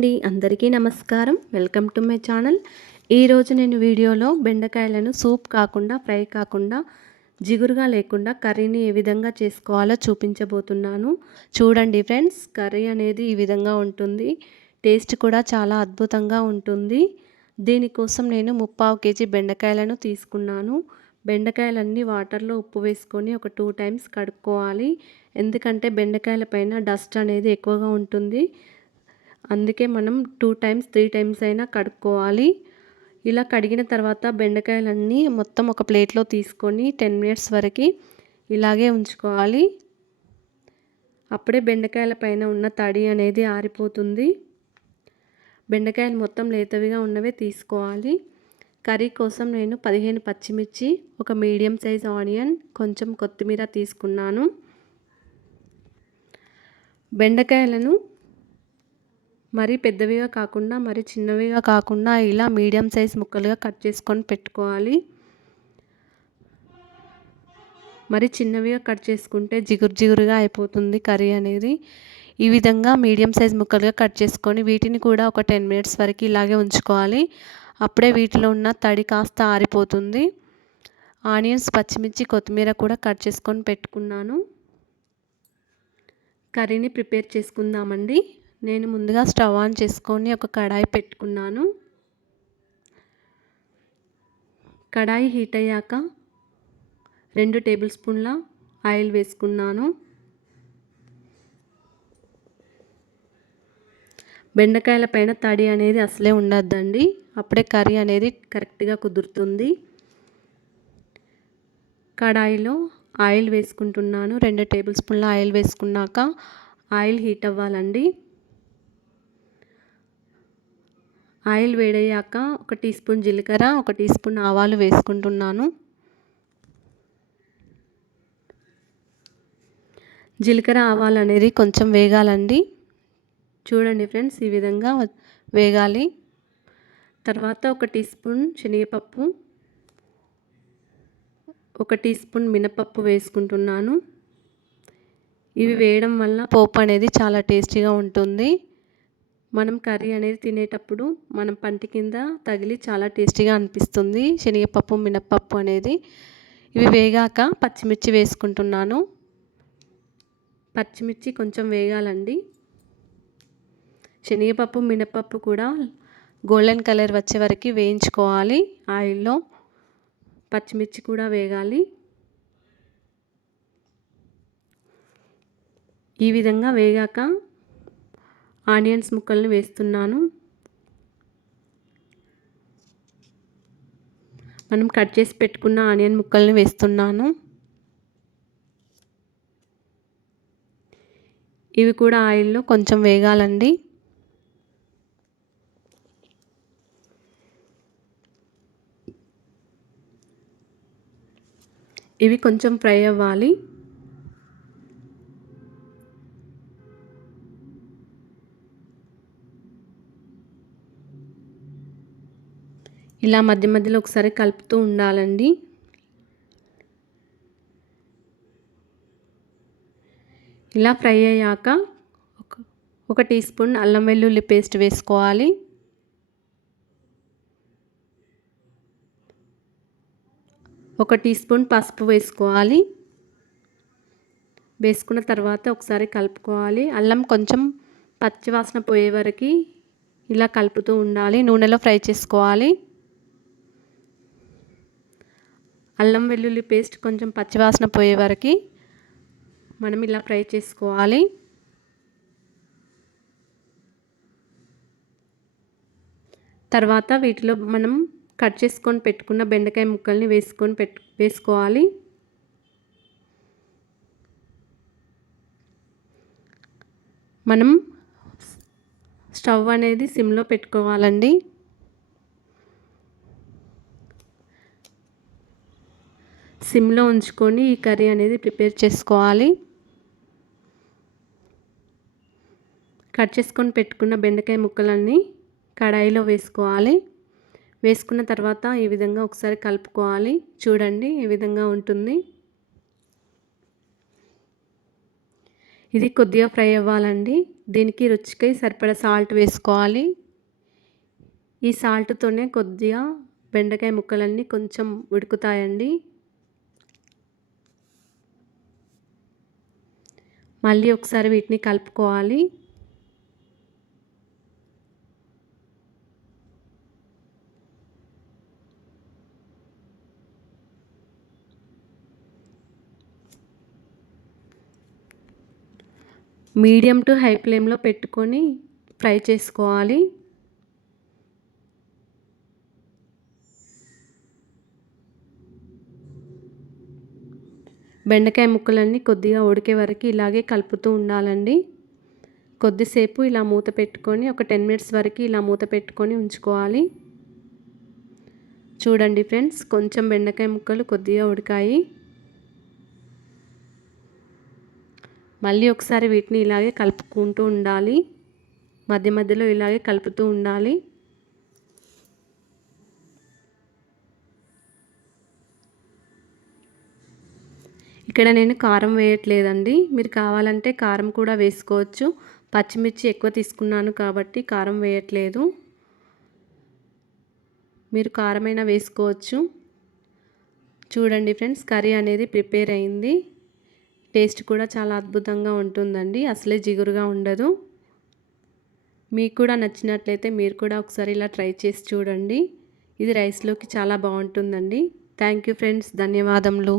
అండి, అందరికీ నమస్కారం. Welcome to my channel. ఈరోజు నేను వీడియోలో బెండకాయలను సూప్ కాకుండా, ఫ్రై కాకుండా, జిగురుగా లేకుండా కర్రీని ఏ విధంగా చేసుకోవాలో చూపించబోతున్నాను. చూడండి ఫ్రెండ్స్, కర్రీ అనేది ఈ విధంగా ఉంటుంది. టేస్ట్ కూడా చాలా అద్భుతంగా ఉంటుంది. దీనికోసం నేను 3/4 కేజీ బెండకాయలను తీసుకున్నాను. బెండకాయలన్నీ వాటర్లో ఉప్పు వేసుకొని ఒక 2 టైమ్స్ కడుక్కోవాలి. ఎందుకంటే బెండకాయల పైన డస్ట్ అనేది ఎక్కువగా ఉంటుంది. అందుకే మనం 2 టైమ్స్ 3 టైమ్స్ అయినా కడుక్కోవాలి. ఇలా కడిగిన తర్వాత బెండకాయలన్నీ మొత్తం ఒక ప్లేట్లో తీసుకొని 10 మినిట్స్ వరకు ఇలాగే ఉంచుకోవాలి. అప్పుడే బెండకాయల పైన ఉన్న తడి అనేది ఆరిపోతుంది. బెండకాయలు మొత్తం లేతవిగా ఉన్నవే తీసుకోవాలి. కర్రీ కోసం నేను 15 పచ్చిమిర్చి, ఒక మీడియం సైజ్ ఆనియన్, కొంచెం కొత్తిమీర తీసుకున్నాను. బెండకాయలను మరీ పెద్దవిగా కాకుండా, మరీ చిన్నవిగా కాకుండా ఇలా మీడియం సైజ్ ముక్కలుగా కట్ చేసుకొని పెట్టుకోవాలి. మరి చిన్నవిగా కట్ చేసుకుంటే జిగురుగా అయిపోతుంది కర్రీ అనేది. ఈ విధంగా మీడియం సైజ్ ముక్కలుగా కట్ చేసుకొని వీటిని కూడా ఒక 10 మినిట్స్ వరకు ఇలాగే ఉంచుకోవాలి. అప్పుడే వీటిలో ఉన్న తడి కాస్త ఆరిపోతుంది. ఆనియన్స్, పచ్చిమిర్చి, కొత్తిమీర కూడా కట్ చేసుకొని పెట్టుకున్నాను. కర్రీని ప్రిపేర్ చేసుకుందామండి. నేను ముందుగా స్టవ్ ఆన్ చేసుకొని ఒక కడాయి పెట్టుకున్నాను. కడాయి హీట్ అయ్యాక 2 టేబుల్ స్పూన్ల ఆయిల్ వేసుకున్నాను. బెండకాయల పైన తడి అనేది అసలే ఉండద్దండి. అప్పుడే కర్రీ అనేది కరెక్ట్గా కుదురుతుంది. కడాయిలో ఆయిల్ వేసుకుంటున్నాను. 2 టేబుల్ స్పూన్ల ఆయిల్ వేసుకున్నాక ఆయిల్ హీట్ అవ్వాలండి. ఆయిల్ వేడయ్యాక 1 టీ స్పూన్ జీలకర్ర, 1 టీ స్పూన్ ఆవాలు వేసుకుంటున్నాను. జీలకర్ర, ఆవాలు అనేది కొంచెం వేగాలండి. చూడండి ఫ్రెండ్స్, ఈ విధంగా వేగాలి. తర్వాత 1 టీ స్పూన్ శనగపప్పు, 1 టీ స్పూన్ మినపప్పు వేసుకుంటున్నాను. ఇవి వేయడం వల్ల పోపు అనేది చాలా టేస్టీగా ఉంటుంది. మనం కర్రీ అనేది తినేటప్పుడు మనం పంటి కింద తగిలి చాలా టేస్టీగా అనిపిస్తుంది శనగపప్పు, మినపప్పు అనేది. ఇవి వేగాక పచ్చిమిర్చి వేసుకుంటున్నాను. పచ్చిమిర్చి కొంచెం వేగాలండి. శనగపప్పు, మినపప్పు కూడా గోల్డెన్ కలర్ వచ్చే వరకు వేయించుకోవాలి ఆయిల్లో. పచ్చిమిర్చి కూడా వేగాలి. ఈ విధంగా వేగాక ఆనియన్స్ ముక్కల్ని వేస్తున్నాను. మనం కట్ చేసి పెట్టుకున్న ఆనియన్ ముక్కల్ని వేస్తున్నాను. ఇవి కూడా ఆయిల్లో కొంచెం వేగాలండి. ఇవి కొంచెం ఫ్రై అవ్వాలి. ఇలా మధ్య మధ్యలో ఒకసారి కలుపుతూ ఉండాలండి. ఇలా ఫ్రై అయ్యాక ఒక టీ స్పూన్ అల్లం వెల్లుల్లి పేస్ట్ వేసుకోవాలి. ఒక టీ స్పూన్ పసుపు వేసుకోవాలి. వేసుకున్న తర్వాత ఒకసారి కలుపుకోవాలి. అల్లం కొంచెం పచ్చివాసన పోయే వరకు ఇలా కలుపుతూ ఉండాలి. నూనెలో ఫ్రై చేసుకోవాలి. అల్లం వెల్లుల్లి పేస్ట్ కొంచెం పచ్చివాసన పోయే వరకు మనం ఇలా ఫ్రై చేసుకోవాలి. తర్వాత వీటిలో మనం కట్ చేసుకొని పెట్టుకున్న బెండకాయ ముక్కల్ని వేసుకోవాలి. మనం స్టవ్ అనేది సిమ్లో పెట్టుకోవాలండి. సిమ్లో ఉంచుకొని ఈ కర్రీ అనేది ప్రిపేర్ చేసుకోవాలి. కట్ చేసుకొని పెట్టుకున్న బెండకాయ ముక్కలన్నీ కడాయిలో వేసుకోవాలి. వేసుకున్న తర్వాత ఈ విధంగా ఒకసారి కలుపుకోవాలి. చూడండి, ఈ విధంగా ఉంటుంది. ఇది కొద్దిగా ఫ్రై అవ్వాలండి. దీనికి రుచికి సరిపడా సాల్ట్ వేసుకోవాలి. ఈ సాల్ట్‌తోనే కొద్దిగా బెండకాయ ముక్కలన్నీ కొంచెం ఉడుకుతాయండి. మళ్ళీ ఒకసారి వీటిని కలుపుకోవాలి. మీడియం టు హై ఫ్లేమ్‌లో పెట్టుకొని ఫ్రై చేసుకోవాలి. బెండకాయ ముక్కలన్నీ కొద్దిగా ఉడికే వరకు ఇలాగే కలుపుతూ ఉండాలండి. కొద్దిసేపు ఇలా మూత పెట్టుకొని ఒక 10 మినిట్స్ వరకు ఇలా మూత పెట్టుకొని ఉంచుకోవాలి. చూడండి ఫ్రెండ్స్, కొంచెం బెండకాయ ముక్కలు కొద్దిగా ఉడికాయి. మళ్ళీ ఒకసారి వీటిని ఇలాగే కలుపుకుంటూ ఉండాలి. మధ్య మధ్యలో ఇలాగే కలుపుతూ ఉండాలి. ఇక్కడ నేను కారం వేయట్లేదండి. మీరు కావాలంటే కారం కూడా వేసుకోవచ్చు. పచ్చిమిర్చి ఎక్కువ తీసుకున్నాను కాబట్టి కారం వేయట్లేదు. మీరు కారమైనా వేసుకోవచ్చు. చూడండి ఫ్రెండ్స్, కర్రీ అనేది ప్రిపేర్ అయింది. టేస్ట్ కూడా చాలా అద్భుతంగా ఉంటుందండి. అసలే జిగురుగా ఉండదు. మీకు కూడా నచ్చినట్లయితే మీరు కూడా ఒకసారి ఇలా ట్రై చేసి చూడండి. ఇది రైస్లోకి చాలా బాగుంటుందండి. థ్యాంక్ యూ ఫ్రెండ్స్, ధన్యవాదములు.